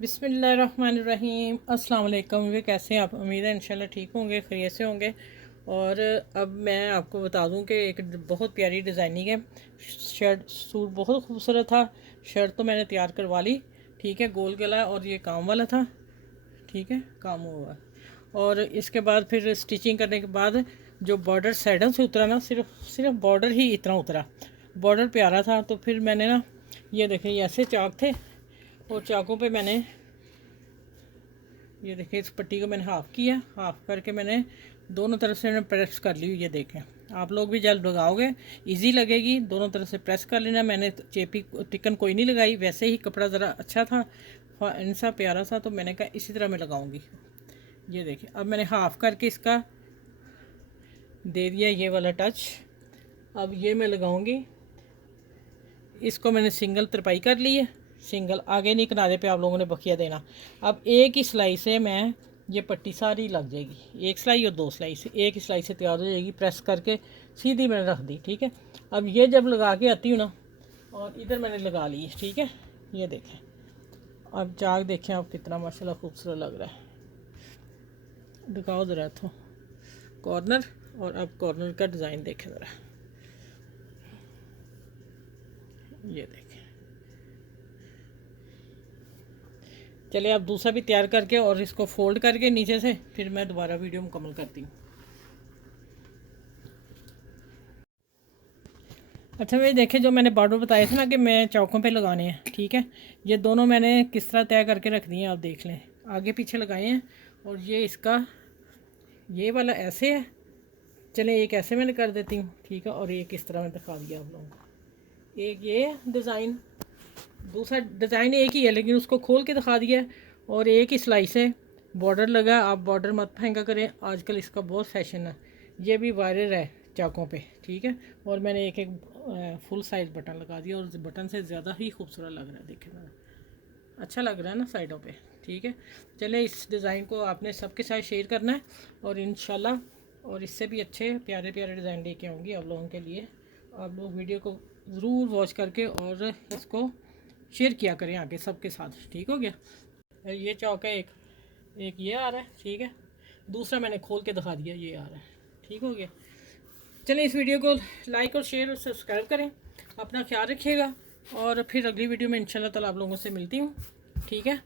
बिस्मिल्लाहिर्रहमानिर्रहीम अस्सलाम वालेकुम। वे कैसे हैं आप? उम्मीद है इंशाल्लाह ठीक होंगे, खैरियत से होंगे। और अब मैं आपको बता दूं कि एक बहुत प्यारी डिज़ाइनिंग है। शर्ट सूट बहुत खूबसूरत था। शर्ट तो मैंने तैयार करवा ली, ठीक है। गोल गला और ये काम वाला था, ठीक है, काम हुआ। और इसके बाद फिर स्टिचिंग करने के बाद जो बॉर्डर साइडों से उतरा ना, सिर्फ बॉर्डर ही इतना उतरा। बॉर्डर प्यारा था तो फिर मैंने ना, ये देखें, ये ऐसे चाक थे और चाकों पे मैंने, ये देखें, इस पट्टी को मैंने हाफ़ किया। हाफ़ करके मैंने दोनों तरफ से मैंने प्रेस कर ली। ये देखें, आप लोग भी जब लगाओगे इजी लगेगी, दोनों तरफ से प्रेस कर लेना। मैंने चेपी टिकन कोई नहीं लगाई, वैसे ही कपड़ा ज़रा अच्छा था, इंसा प्यारा सा, तो मैंने कहा इसी तरह मैं लगाऊंगी। ये देखें, अब मैंने हाफ़ करके इसका दे दिया ये वाला टच। अब ये मैं लगाऊंगी, इसको मैंने सिंगल तरपाई कर ली है। सिंगल आगे नहीं, किनारे पे आप लोगों ने बखिया देना। अब एक ही सिलाई से मैं, ये पट्टी सारी लग जाएगी, एक सिलाई और दो सिलाई से, एक ही सिलाई से तैयार हो जाएगी। प्रेस करके सीधी मैंने रख दी, ठीक है। अब ये जब लगा के आती हूँ ना, और इधर मैंने लगा ली है, ठीक है। ये देखें, अब चाक देखें आप, कितना माशाल्लाह खूबसूरत लग रहा है। दिखाओ ज़रा तो कॉर्नर, और अब कॉर्नर का डिज़ाइन देखें ज़रा, ये देखें। चलिए अब दूसरा भी तैयार करके और इसको फोल्ड करके नीचे से फिर मैं दोबारा वीडियो मुकम्मल करती हूँ। अच्छा, मैं देखे जो मैंने बॉर्डर बताए थे ना कि मैं चौकों पे लगाने हैं, ठीक है। ये दोनों मैंने किस तरह तय करके रख दिए हैं, आप देख लें। आगे पीछे लगाए हैं, और ये इसका, ये वाला ऐसे है। चले एक ऐसे मैंने कर देती हूँ, ठीक है। और एक इस तरह मैं दिखा दिया आप लोगों को। एक ये डिज़ाइन, दूसरा डिज़ाइन एक ही है लेकिन उसको खोल के दिखा दिया है। और एक ही सिलाई से बॉर्डर लगा। आप बॉर्डर मत फेंका करें, आजकल इसका बहुत फैशन है। ये भी वायरल है चाकों पे, ठीक है। और मैंने एक एक फुल साइज़ बटन लगा दिया, और बटन से ज़्यादा ही खूबसूरत लग रहा है, देखें ना, अच्छा लग रहा है ना साइडों पे, ठीक है। चले इस डिज़ाइन को आपने सबके साथ शेयर करना है, और इंशाल्लाह और इससे भी अच्छे प्यारे प्यारे डिज़ाइन लेके आऊँगी आप लोगों के लिए। आप लोग वीडियो को ज़रूर वॉच करके और इसको शेयर किया करें आगे सबके साथ, ठीक हो गया। ये चौक है, एक एक ये आ रहा है, ठीक है। दूसरा मैंने खोल के दिखा दिया, ये आ रहा है, ठीक हो गया। चलें इस वीडियो को लाइक और शेयर और सब्सक्राइब करें। अपना ख्याल रखिएगा, और फिर अगली वीडियो में इंशाल्लाह ताला आप लोगों से मिलती हूँ, ठीक है।